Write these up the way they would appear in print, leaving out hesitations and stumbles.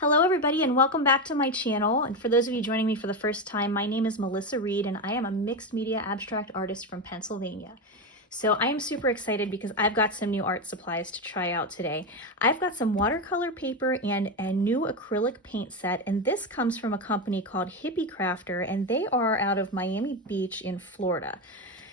Hello everybody and welcome back to my channel. And for those of you joining me for the first time, my name is Melissa Reed and I am a mixed media abstract artist from Pennsylvania. So I am super excited because I've got some new art supplies to try out today. I've got some watercolor paper and a new acrylic paint set, and this comes from a company called Hippie Crafter, and they are out of Miami Beach in Florida.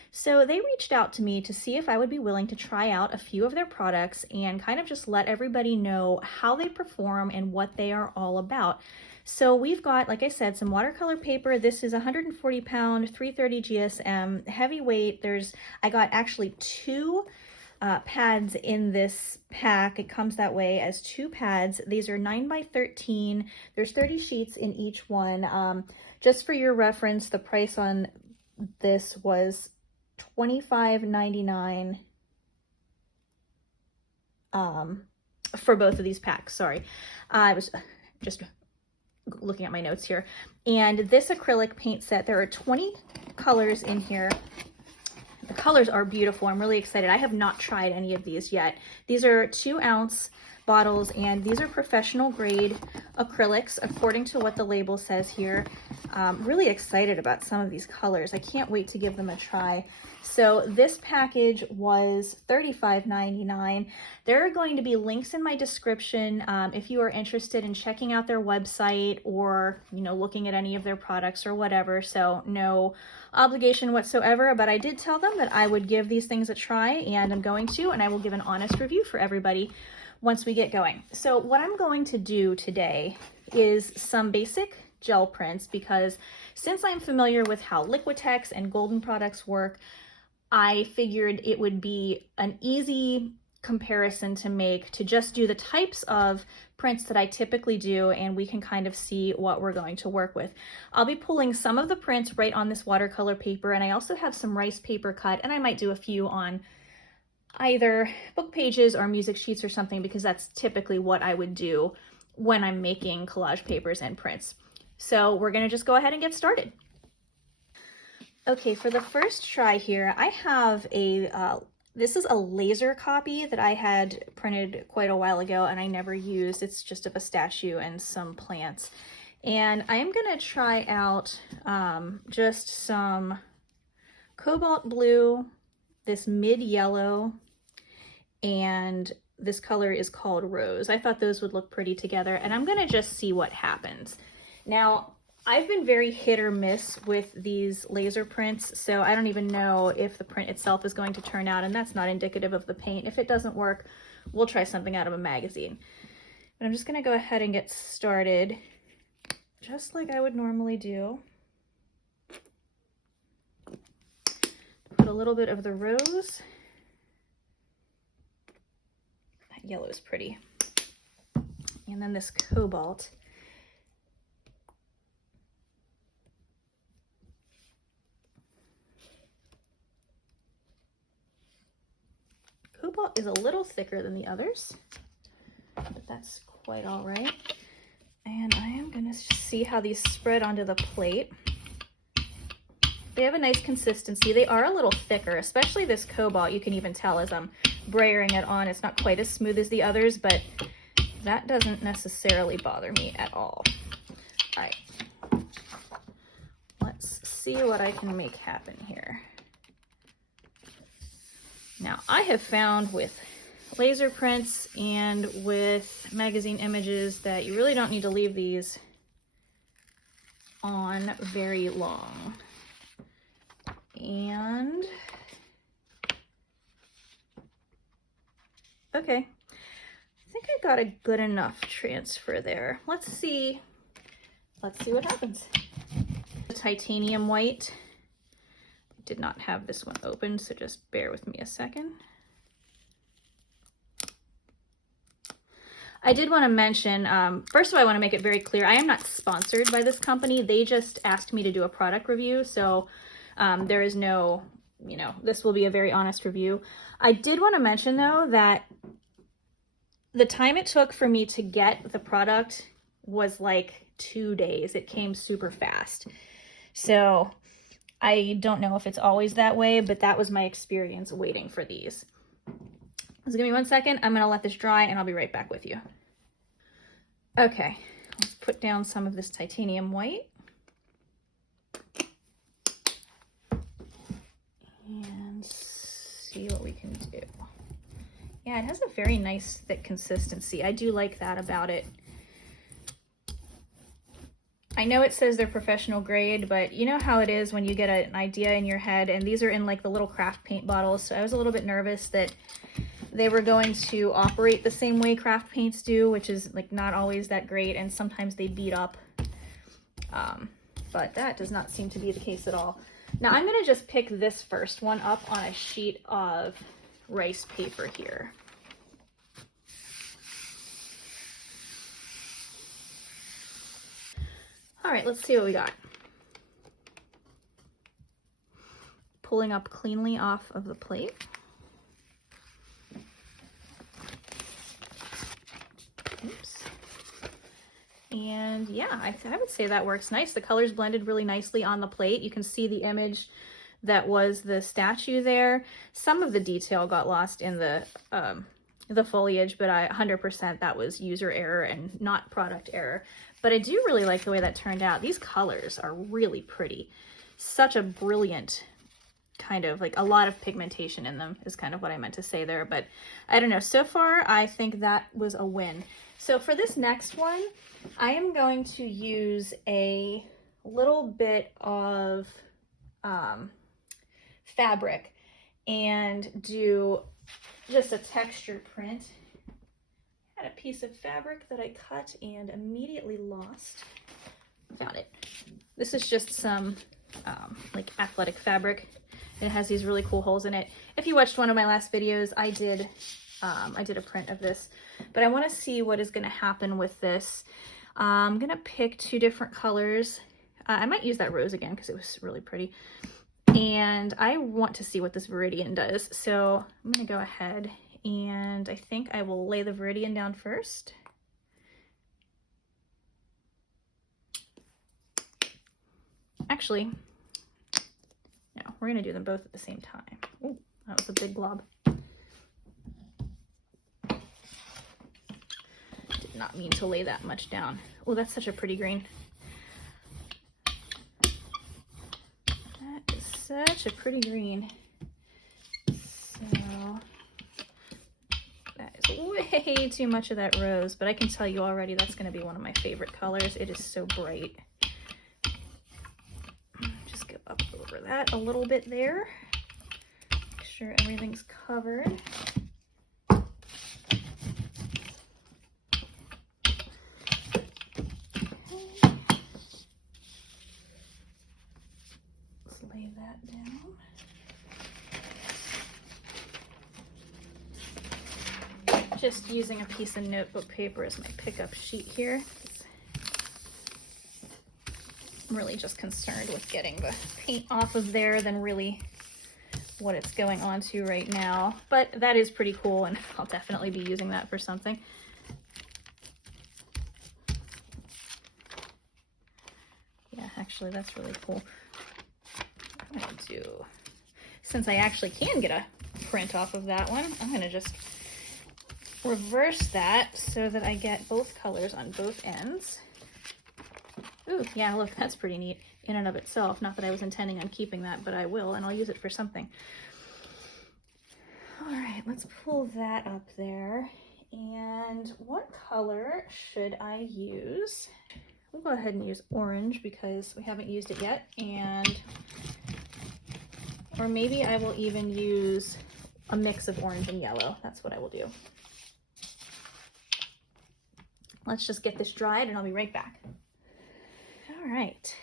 So they reached out to me to see if I would be willing to try out a few of their products and kind of just let everybody know how they perform and what they are all about. So we've got, like I said, some watercolor paper. This is 140 pound, 330 GSM, heavyweight. I got actually two pads in this pack. It comes that way as two pads. These are 9 by 13. There's 30 sheets in each one. Just for your reference, the price on this was $25.99 for both of these packs. Sorry, I was just looking at my notes here. And this acrylic paint set, there are 20 colors in here. The colors are beautiful. I'm really excited. I have not tried any of these yet. These are 2-ounce bottles, and these are professional grade acrylics according to what the label says here. Really excited about some of these colors. I can't wait to give them a try. So this package was $35.99. There are going to be links in my description if you are interested in checking out their website or, looking at any of their products or whatever. So no obligation whatsoever, but I did tell them that I would give these things a try, and I'm going to, and I will give an honest review for everybody once we get going. So what I'm going to do today is some basic gel prints, because since I'm familiar with how Liquitex and Golden products work, I figured it would be an easy comparison to make to just do the types of prints that I typically do, and we can kind of see what we're going to work with. I'll be pulling some of the prints right on this watercolor paper, and I also have some rice paper cut, and I might do a few on either book pages or music sheets or something, because that's typically what I would do when I'm making collage papers and prints. So we're gonna just go ahead and get started. Okay, for the first try here, I have this is a laser copy that I had printed quite a while ago and I never used. It's just a pistachio and some plants. And I am gonna try out just some cobalt blue, this mid yellow, and this color is called Rose. I thought those would look pretty together, and I'm gonna just see what happens. Now, I've been very hit or miss with these laser prints, so I don't even know if the print itself is going to turn out, and that's not indicative of the paint. If it doesn't work, we'll try something out of a magazine. But I'm just gonna go ahead and get started just like I would normally do. Put a little bit of the rose. That yellow is pretty. And then this cobalt. Cobalt is a little thicker than the others, but that's quite all right. And I am gonna see how these spread onto the plate. They have a nice consistency. They are a little thicker, especially this cobalt. You can even tell as I'm brayering it on, it's not quite as smooth as the others, but that doesn't necessarily bother me at all. All right, let's see what I can make happen here. Now, I have found with laser prints and with magazine images that you really don't need to leave these on very long. And okay, I think I got a good enough transfer there. Let's see what happens. The titanium white. Did not have this one open, so just bear with me a second. I did want to mention, first of all, I want to make it very clear, I am not sponsored by this company. They just asked me to do a product review, so there is no, this will be a very honest review. I did want to mention, though, that the time it took for me to get the product was like 2 days. It came super fast. So I don't know if it's always that way, but that was my experience waiting for these. So give me 1 second. I'm going to let this dry and I'll be right back with you. Okay, Let's put down some of this titanium white. And see what we can do. Yeah, it has a very nice thick consistency. I do like that about it. I know it says they're professional grade, but you know how it is when you get an idea in your head, and these are in like the little craft paint bottles, so I was a little bit nervous that they were going to operate the same way craft paints do, which is like not always that great, and sometimes they beat up. But that does not seem to be the case at all. Now I'm gonna just pick this first one up on a sheet of rice paper here. All right, let's see what we got. Pulling up cleanly off of the plate. Oops. And yeah, I would say that works nice. The colors blended really nicely on the plate. You can see the image that was the statue there. Some of the detail got lost in the foliage, but 100% that was user error and not product error. But I do really like the way that turned out. These colors are really pretty. Such a brilliant kind of, like, a lot of pigmentation in them is kind of what I meant to say there. But I don't know. So far, I think that was a win. So for this next one, I am going to use a little bit of fabric and do just a texture print. I had a piece of fabric that I cut and immediately lost. Found it. This is just some like athletic fabric. It has these really cool holes in it. If you watched one of my last videos, I did a print of this, but I want to see what is going to happen with this. I'm going to pick two different colors. I might use that rose again because it was really pretty. And I want to see what this Viridian does. So I'm going to go ahead and I think I will lay the Viridian down first. Actually, no, we're going to do them both at the same time. Oh, that was a big blob. Did not mean to lay that much down. Oh, that's such a pretty green. That is such a pretty green. So that is way too much of that rose, but I can tell you already that's going to be one of my favorite colors. It is so bright. Just go up over that a little bit there. Make sure everything's covered. Lay that down. Just using a piece of notebook paper as my pickup sheet here. I'm really just concerned with getting the paint off of there than really what it's going on to right now. But that is pretty cool, and I'll definitely be using that for something. Yeah, actually, that's really cool. I'm gonna do, since I actually can get a print off of that one, I'm gonna just reverse that so that I get both colors on both ends. Ooh, yeah, look, that's pretty neat in and of itself. Not that I was intending on keeping that, but I will, and I'll use it for something. All right, let's pull that up there. And what color should I use? We'll go ahead and use orange because we haven't used it yet, or maybe I will even use a mix of orange and yellow. That's what I will do. Let's just get this dried and I'll be right back. All right.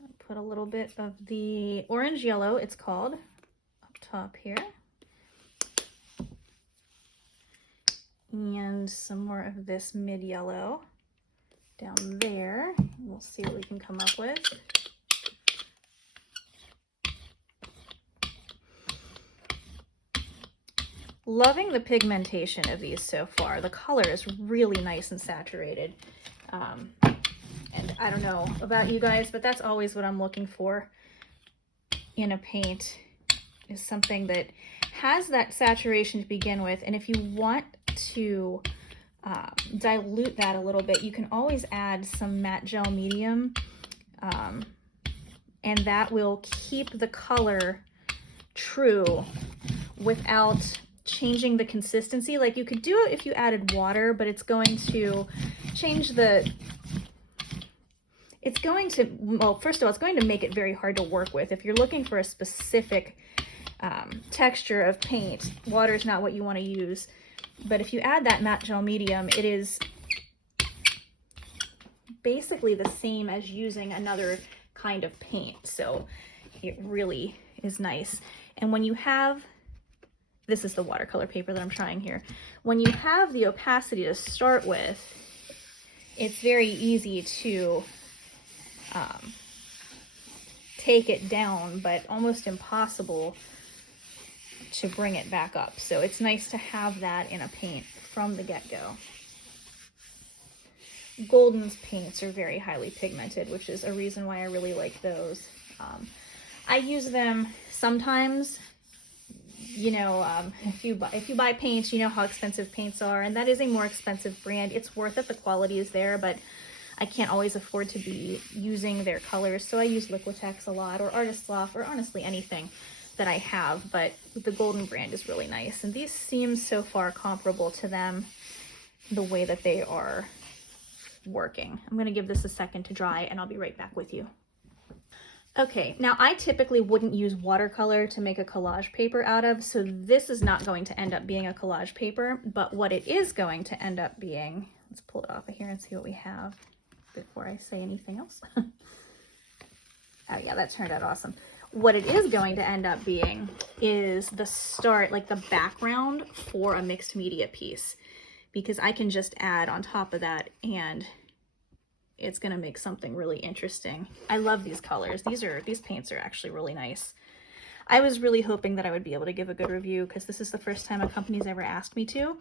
I'll put a little bit of the orange yellow, it's called, up top here. And some more of this mid yellow down there. We'll see what we can come up with. Loving the pigmentation of these so far. The color is really nice and saturated. And I don't know about you guys, but that's always what I'm looking for in a paint, is something that has that saturation to begin with. And if you want to dilute that a little bit, you can always add some matte gel medium, and that will keep the color true without changing the consistency. Like you could do it if you added water, but it's going to change the, it's going to, well, first of all, it's going to make it very hard to work with. If you're looking for a specific texture of paint, water is not what you want to use. But if you add that matte gel medium, it is basically the same as using another kind of paint. So it really is nice. And when you have, this is the watercolor paper that I'm trying here. When you have the opacity to start with, it's very easy to take it down, but almost impossible to bring it back up. So it's nice to have that in a paint from the get-go. Golden's paints are very highly pigmented, which is a reason why I really like those. I use them sometimes, you know, if you buy paints, you know how expensive paints are, and that is a more expensive brand. It's worth it, the quality is there, but I can't always afford to be using their colors, so I use Liquitex a lot, or Artist Loft, or honestly anything that I have, but the Golden brand is really nice, and these seem so far comparable to them the way that they are working. I'm going to give this a second to dry, and I'll be right back with you. Okay, now I typically wouldn't use watercolor to make a collage paper out of, so this is not going to end up being a collage paper, but what it is going to end up being, let's pull it off of here and see what we have before I say anything else. Oh yeah, that turned out awesome. What it is going to end up being is the start, like the background for a mixed media piece, because I can just add on top of that and it's going to make something really interesting. I love these colors. These paints are actually really nice. I was really hoping that I would be able to give a good review because this is the first time a company's ever asked me to.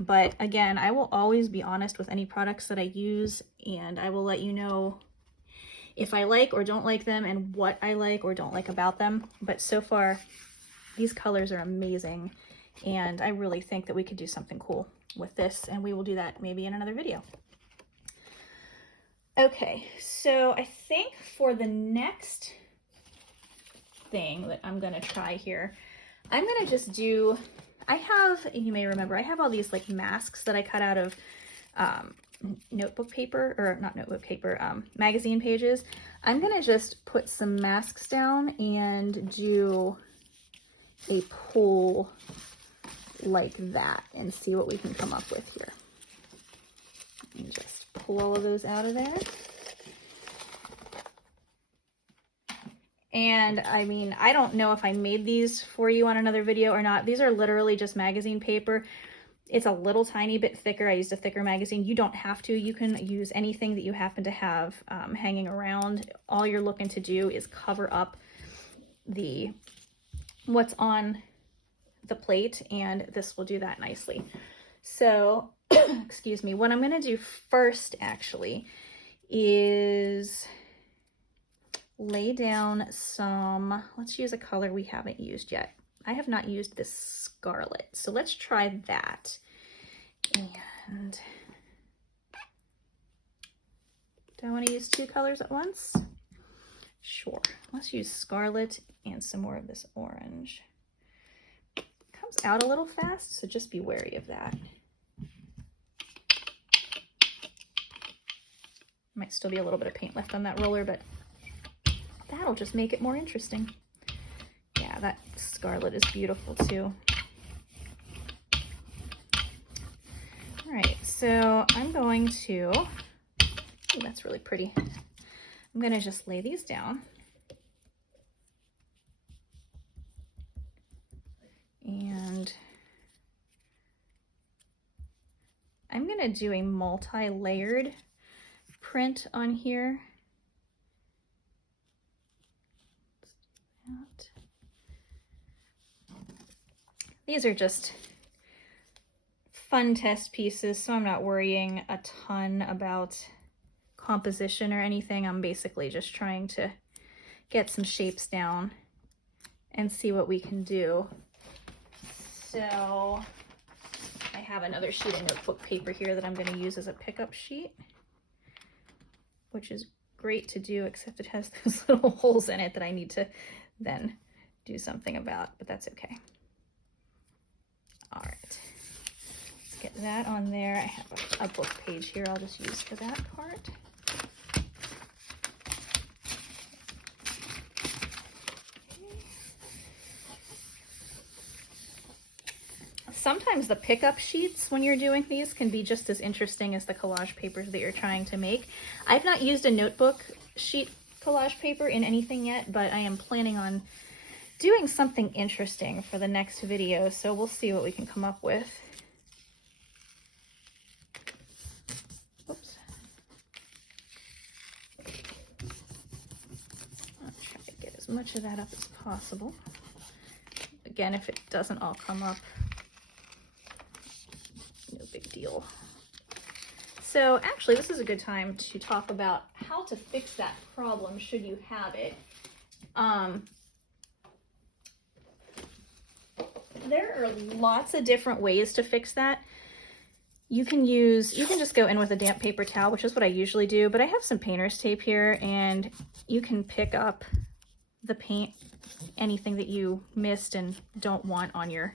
But again, I will always be honest with any products that I use, and I will let you know if I like or don't like them and what I like or don't like about them. But so far, these colors are amazing, and I really think that we could do something cool with this, and we will do that maybe in another video. Okay, so I think for the next thing that I'm gonna try here, I'm gonna just do, I have, you may remember, I have all these like masks that I cut out of notebook paper, or not notebook paper, magazine pages. I'm gonna just put some masks down and do a pull like that and see what we can come up with here. And just pull all of those out of there. And I mean, I don't know if I made these for you on another video or not. These are literally just magazine paper. It's a little tiny bit thicker. I used a thicker magazine. You don't have to. You can use anything that you happen to have hanging around. All you're looking to do is cover up what's on the plate, and this will do that nicely. So, excuse me, what I'm going to do first actually is lay down some, let's use a color we haven't used yet. I have not used this Scarlet, so let's try that. And do I want to use two colors at once? Sure. Let's use Scarlet and some more of this orange. It comes out a little fast, so just be wary of that. Might still be a little bit of paint left on that roller, but that'll just make it more interesting. Yeah, that Scarlet is beautiful too. All right, so I'm going to, oh, that's really pretty. I'm going to just lay these down. And I'm going to do a multi-layered print on here. These are just fun test pieces, so I'm not worrying a ton about composition or anything. I'm basically just trying to get some shapes down and see what we can do. So I have another sheet of notebook paper here that I'm going to use as a pickup sheet, which is great to do, except it has those little holes in it that I need to then do something about, but that's okay. All right, let's get that on there. I have a book page here I'll just use for that part. Sometimes the pickup sheets when you're doing these can be just as interesting as the collage papers that you're trying to make. I've not used a notebook sheet collage paper in anything yet, but I am planning on doing something interesting for the next video, so we'll see what we can come up with. Oops. I'll try to get as much of that up as possible. Again, if it doesn't all come up, no big deal. So actually, this is a good time to talk about how to fix that problem should you have it. There are lots of different ways to fix that. You can just go in with a damp paper towel, which is what I usually do, but I have some painter's tape here, and you can pick up the paint, anything that you missed and don't want on your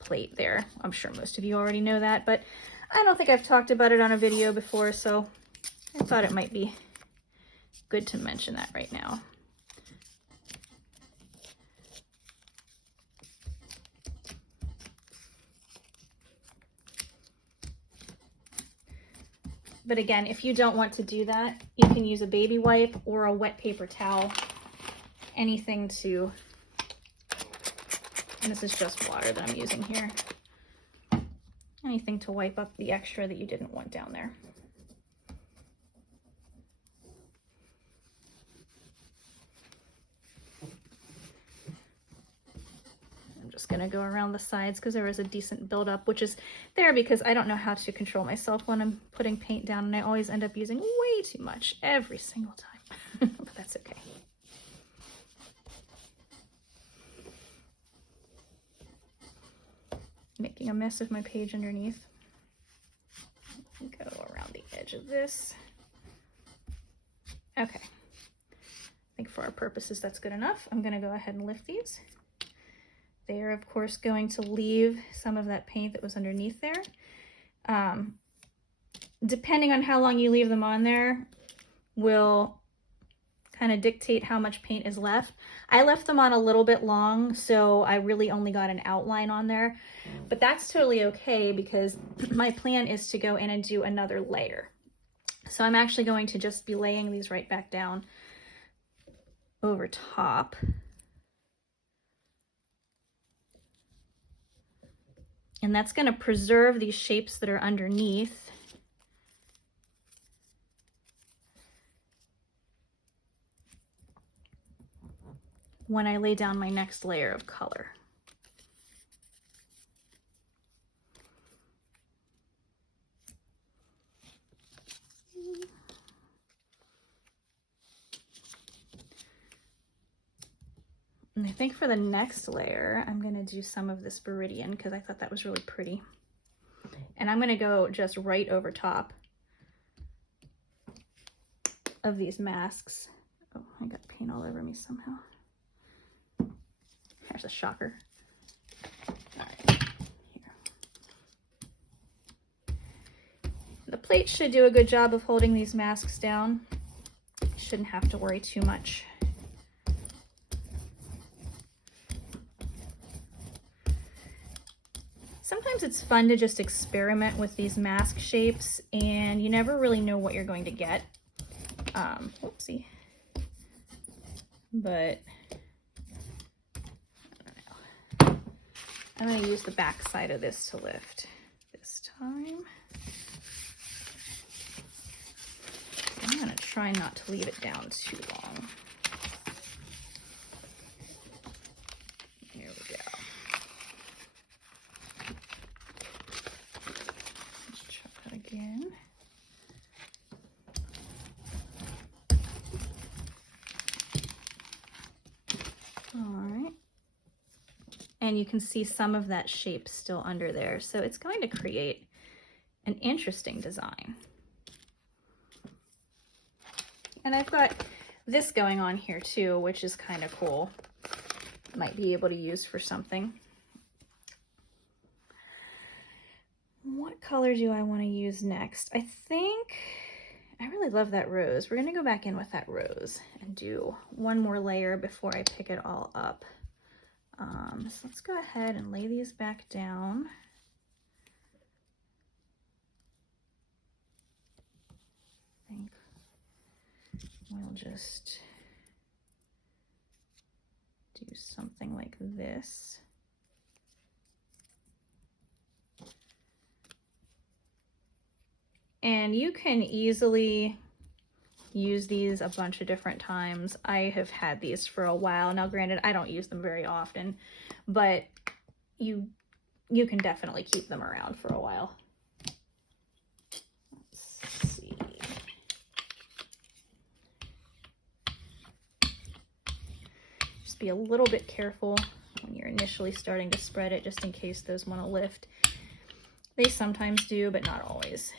plate there. I'm sure most of you already know that, but I don't think I've talked about it on a video before, so I thought it might be good to mention that right now. But again, if you don't want to do that, you can use a baby wipe or a wet paper towel, anything to, and this is just water that I'm using here, anything to wipe up the extra that you didn't want down there. I'm just gonna go around the sides because there was a decent buildup, which is there because I don't know how to control myself when I'm putting paint down, and I always end up using way too much every single time, but that's okay. Making a mess of my page underneath. Go around the edge of this. Okay, I think for our purposes that's good enough. I'm going to go ahead and lift these. They are of course going to leave some of that paint that was underneath there. Depending on how long you leave them on there will kind of dictate how much paint is left. I left them on a little bit long, so I really only got an outline on there, but that's totally okay because my plan is to go in and do another layer. So I'm actually going to just be laying these right back down over top. And that's going to preserve these shapes that are underneath. When I lay down my next layer of color. And I think for the next layer, I'm going to do some of this Viridian because I thought that was really pretty. And I'm going to go just right over top of these masks. Oh, I got paint all over me somehow. There's a shocker. All right, here. The plate should do a good job of holding these masks down. You shouldn't have to worry too much. Sometimes it's fun to just experiment with these mask shapes, and you never really know what you're going to get. Whoopsie. But I'm going to use the back side of this to lift this time. I'm going to try not to leave it down too long. Here we go. Let's try that again. All right. And and you can see some of that shape still under there. So it's going to create an interesting design. And I've got this going on here too, which is kind of cool. Might be able to use for something. What color do I want to use next? I think I really love that rose. We're going to go back in with that rose and do one more layer before I pick it all up. So let's go ahead and lay these back down. I think we'll just do something like this. And you can easily use these a bunch of different times. I have had these for a while. Now, granted, I don't use them very often, but you can definitely keep them around for a while. Let's see. Just be a little bit careful when you're initially starting to spread it, just in case those want to lift. They sometimes do, but not always.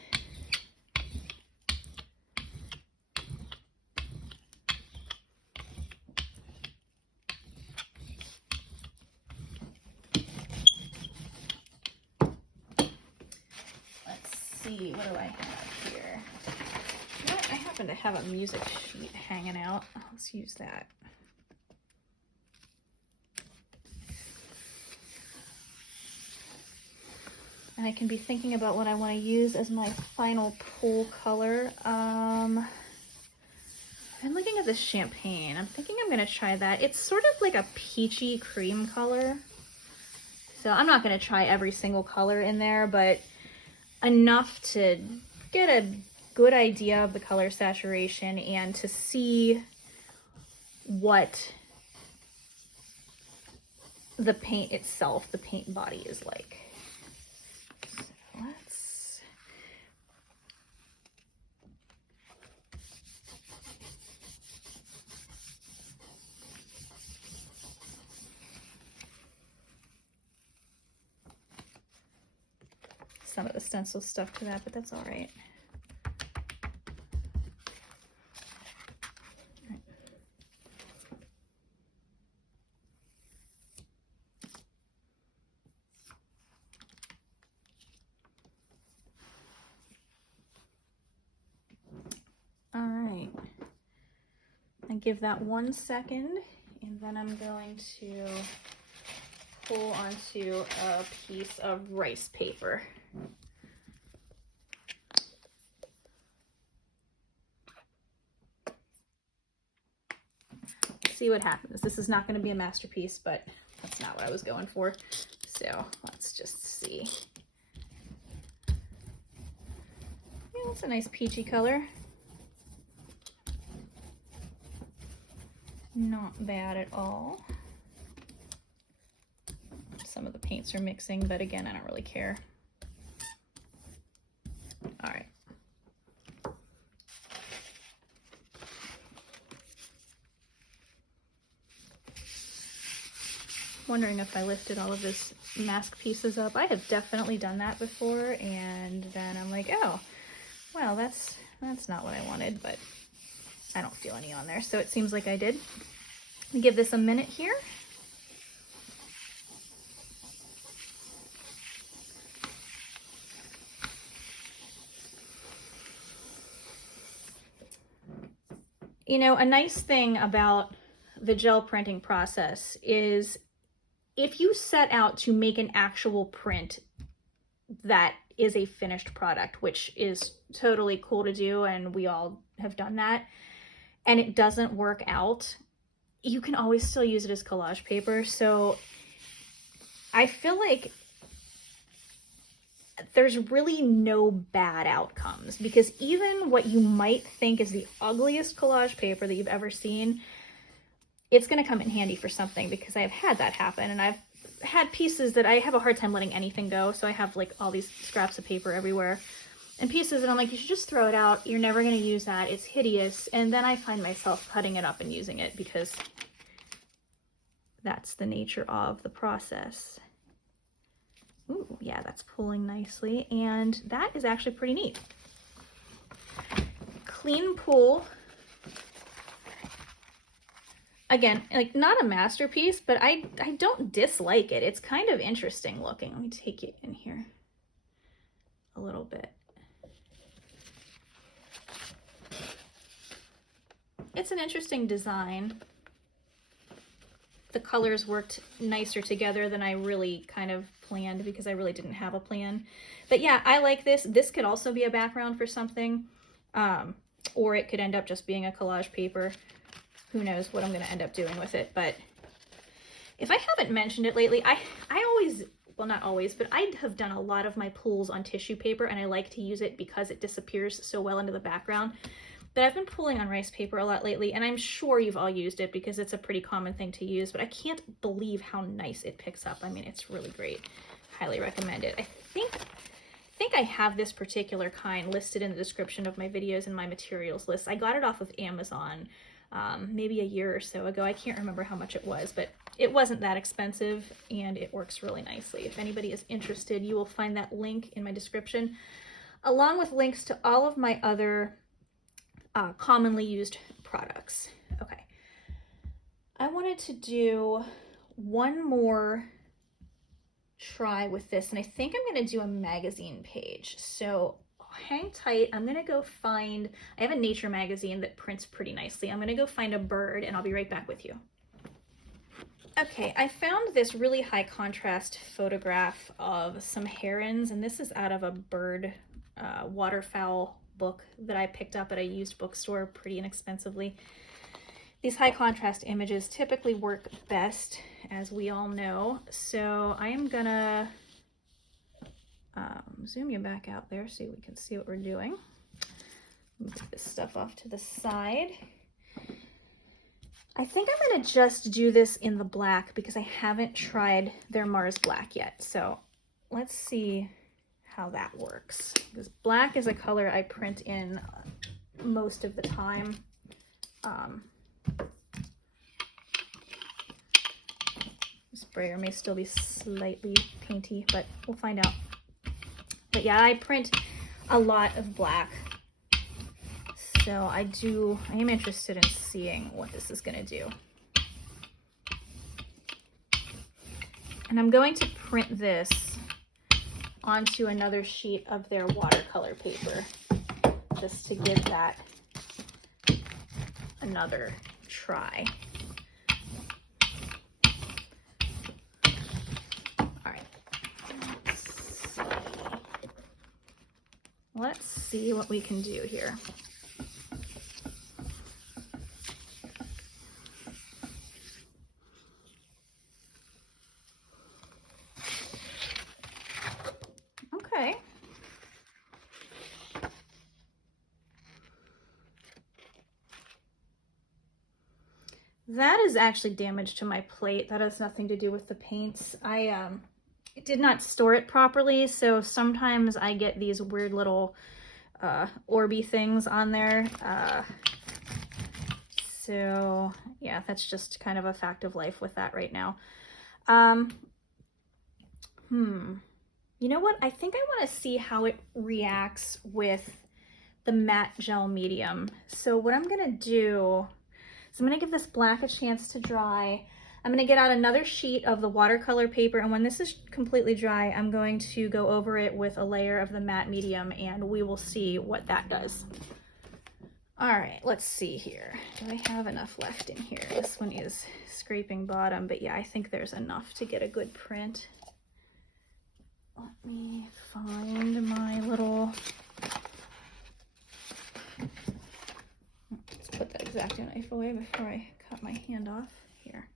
What do I have here? I happen to have a music sheet hanging out. Let's use that. And I can be thinking about what I want to use as my final pool color. I'm looking at this champagne. I'm thinking I'm going to try that. It's sort of like a peachy cream color. So I'm not going to try every single color in there, but enough to get a good idea of the color saturation and to see what the paint itself, the paint body is like. So let's some of the stencil stuff to that, but that's all right. All right. And give that 1 second, and then I'm going to pull onto a piece of rice paper. See what happens. This is not going to be a masterpiece, but that's not what I was going for. So let's just see. Yeah, that's a nice peachy color. Not bad at all. Some of the paints are mixing, but again, I don't really care. All right. Wondering if I lifted all of this mask pieces up. I have definitely done that before, and then I'm like, oh, well, that's not what I wanted, but I don't feel any on there, so it seems like I did. Give this a minute here. You know, a nice thing about the gel printing process is if you set out to make an actual print that is a finished product, which is totally cool to do, and we all have done that, and it doesn't work out, you can always still use it as collage paper. So I feel like there's really no bad outcomes, because even what you might think is the ugliest collage paper that you've ever seen, it's going to come in handy for something, because I've had that happen, and I've had pieces that I have a hard time letting anything go. So I have like all these scraps of paper everywhere and pieces, and I'm like, you should just throw it out. You're never going to use that. It's hideous. And then I find myself cutting it up and using it because that's the nature of the process. Ooh, yeah, that's pulling nicely, and that is actually pretty neat. Clean pull. Again, like not a masterpiece, but I don't dislike it. It's kind of interesting looking. Let me take it in here a little bit. It's an interesting design. The colors worked nicer together than I really kind of planned because I really didn't have a plan. But yeah, I like this. This could also be a background for something, or it could end up just being a collage paper. Who knows what I'm going to end up doing with it. But if I haven't mentioned it lately, I always, well, not always, but I have done a lot of my pulls on tissue paper, and I like to use it because it disappears so well into the background. But I've been pulling on rice paper a lot lately, and I'm sure you've all used it because it's a pretty common thing to use, but I can't believe how nice it picks up. I mean, it's really great. Highly recommend it. I think I have this particular kind listed in the description of my videos and my materials list. I got it off of Amazon maybe a year or so ago. I can't remember how much it was, but it wasn't that expensive, and it works really nicely. If anybody is interested, you will find that link in my description, along with links to all of my other commonly used products. Okay, I wanted to do one more try with this, and I think I'm going to do a magazine page. So hang tight. I'm going to go find, I have a nature magazine that prints pretty nicely. I'm going to go find a bird, and I'll be right back with you. Okay, I found this really high contrast photograph of some herons, and this is out of a bird waterfowl book that I picked up at a used bookstore pretty inexpensively. These high contrast images typically work best, as we all know, so I am gonna zoom you back out there so we can see what we're doing. Move this stuff off to the side. I think I'm gonna just do this in the black because I haven't tried their Mars Black yet, so let's see how that works, because black is a color I print in most of the time. The sprayer may still be slightly painty, but we'll find out. But yeah, I print a lot of black, so I am interested in seeing what this is going to do. And I'm going to print this onto another sheet of their watercolor paper, just to give that another try. All right, let's see what we can do here. Okay. That is actually damage to my plate. That has nothing to do with the paints. I did not store it properly, so sometimes I get these weird little orby things on there. So yeah, that's just kind of a fact of life with that right now. You know what? I think I want to see how it reacts with the matte gel medium. So what I'm going to do is I'm going to give this black a chance to dry. I'm going to get out another sheet of the watercolor paper, and when this is completely dry, I'm going to go over it with a layer of the matte medium, and we will see what that does. All right, let's see here. Do I have enough left in here? This one is scraping bottom, but yeah, I think there's enough to get a good print. Let me find my little, let's put that X-Acto knife away before I cut my hand off here.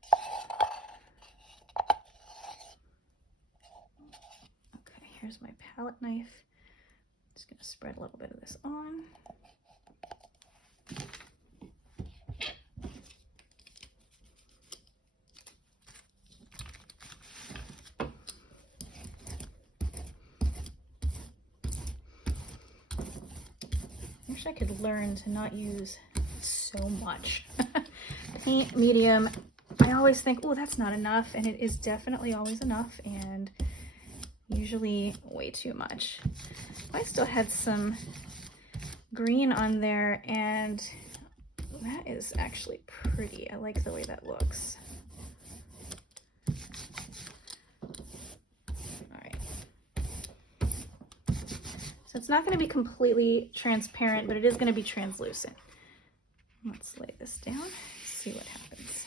Okay, here's my palette knife. Just gonna spread a little bit of this on. I could learn to not use so much paint medium. I I always think, oh, that's not enough, and it is definitely always enough, and usually way too much. I still had some green on there, and that is actually pretty. I like the way that looks. All right. So it's not going to be completely transparent, but it is going to be translucent. Let's lay this down, see what happens.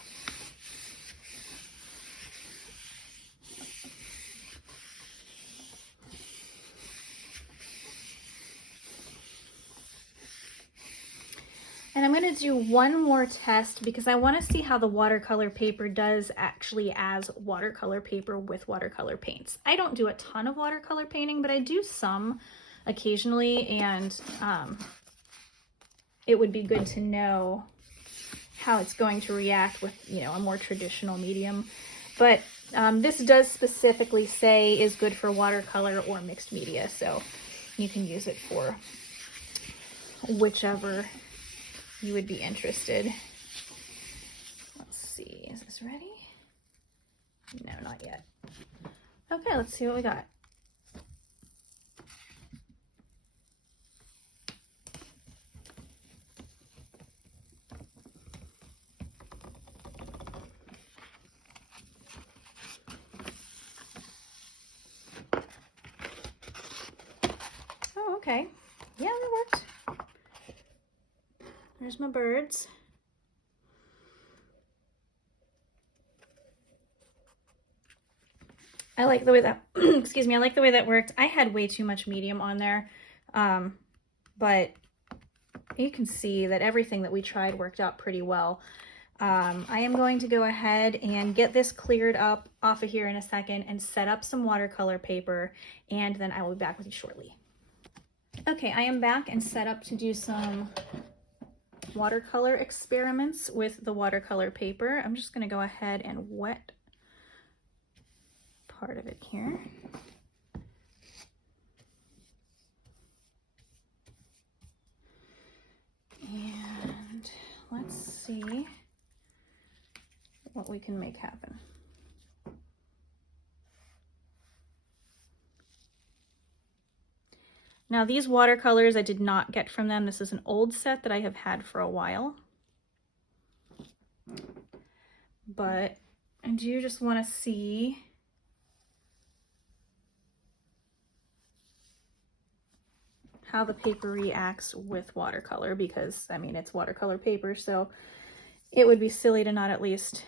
And I'm going to do one more test because I want to see how the watercolor paper does actually as watercolor paper with watercolor paints. I don't do a ton of watercolor painting, but I do some occasionally, and it would be good to know how it's going to react with, you know, a more traditional medium. But this does specifically say is good for watercolor or mixed media, so you can use it for whichever you would be interested. Let's see, is this ready? No, not yet. Okay, let's see what we got. Oh, okay. Yeah, that worked. There's my birds. I like the way that, excuse me, I like the way that worked. I had way too much medium on there, but you can see that everything that we tried worked out pretty well. I am going to go ahead and get this cleared up off of here in a second and set up some watercolor paper, and then I will be back with you shortly. Okay, I am back and set up to do some watercolor experiments with the watercolor paper. I'm just going to go ahead and wet part of it here. And let's see what we can make happen. Now these watercolors I did not get from them. This is an old set that I have had for a while. But I do just want to see how the paper reacts with watercolor, because I mean, it's watercolor paper, so it would be silly to not at least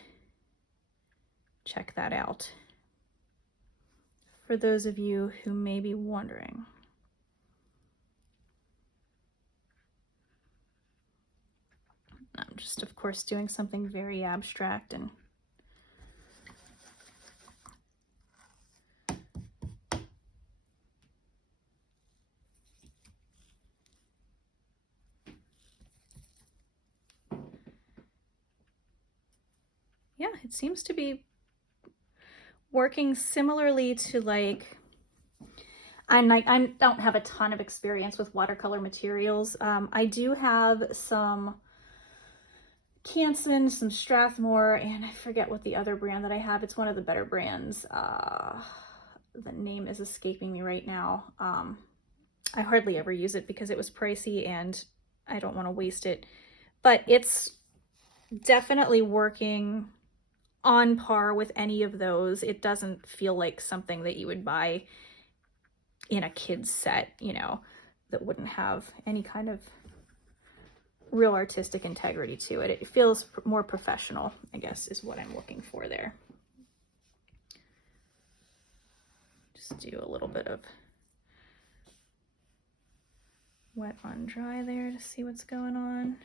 check that out. For those of you who may be wondering. I'm just, of course, doing something very abstract and yeah, it seems to be working similarly to like, I don't have a ton of experience with watercolor materials. I do have some Canson, some Strathmore, and I forget what the other brand that I have. It's one of the better brands. The name is escaping me right now. I hardly ever use it because it was pricey and I don't want to waste it. But it's definitely working on par with any of those. It doesn't feel like something that you would buy in a kid's set, you know, that wouldn't have any kind of real artistic integrity to it. It feels more professional, I guess, is what I'm looking for there. Just do a little bit of wet on dry there to see what's going on.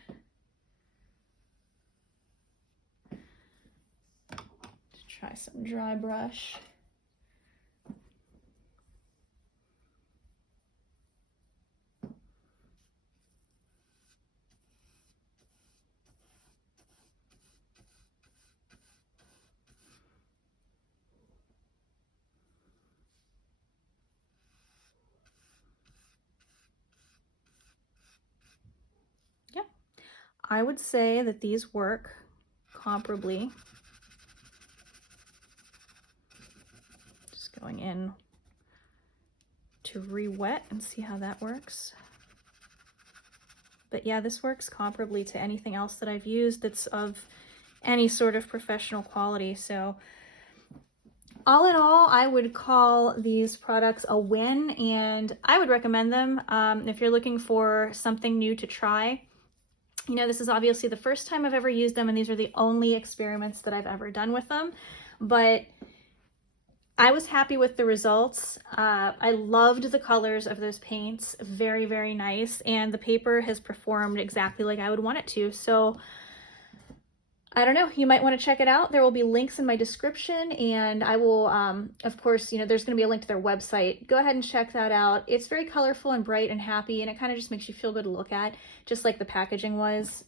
Try some dry brush. Yeah, I would say that these work comparably going in to re-wet and see how that works. But yeah, this works comparably to anything else that I've used that's of any sort of professional quality. So all in all, I would call these products a win, and I would recommend them if you're looking for something new to try. You know, this is obviously the first time I've ever used them, and these are the only experiments that I've ever done with them, but I was happy with the results. I loved the colors of those paints, very, very nice, and the paper has performed exactly like I would want it to. So I don't know, you might want to check it out. There will be links in my description, and I will, of course, you know, there's going to be a link to their website. Go ahead and check that out. It's very colorful and bright and happy, and it kind of just makes you feel good to look at, just like the packaging was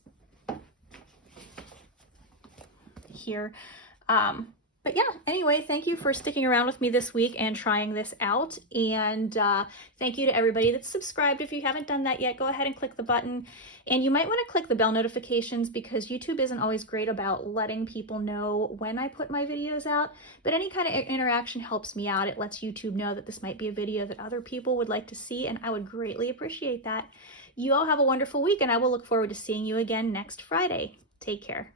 here. But yeah, anyway, thank you for sticking around with me this week and trying this out. And thank you to everybody that's subscribed. If you haven't done that yet, go ahead and click the button. And you might want to click the bell notifications because YouTube isn't always great about letting people know when I put my videos out. But any kind of interaction helps me out. It lets YouTube know that this might be a video that other people would like to see, and I would greatly appreciate that. You all have a wonderful week, and I will look forward to seeing you again next Friday. Take care.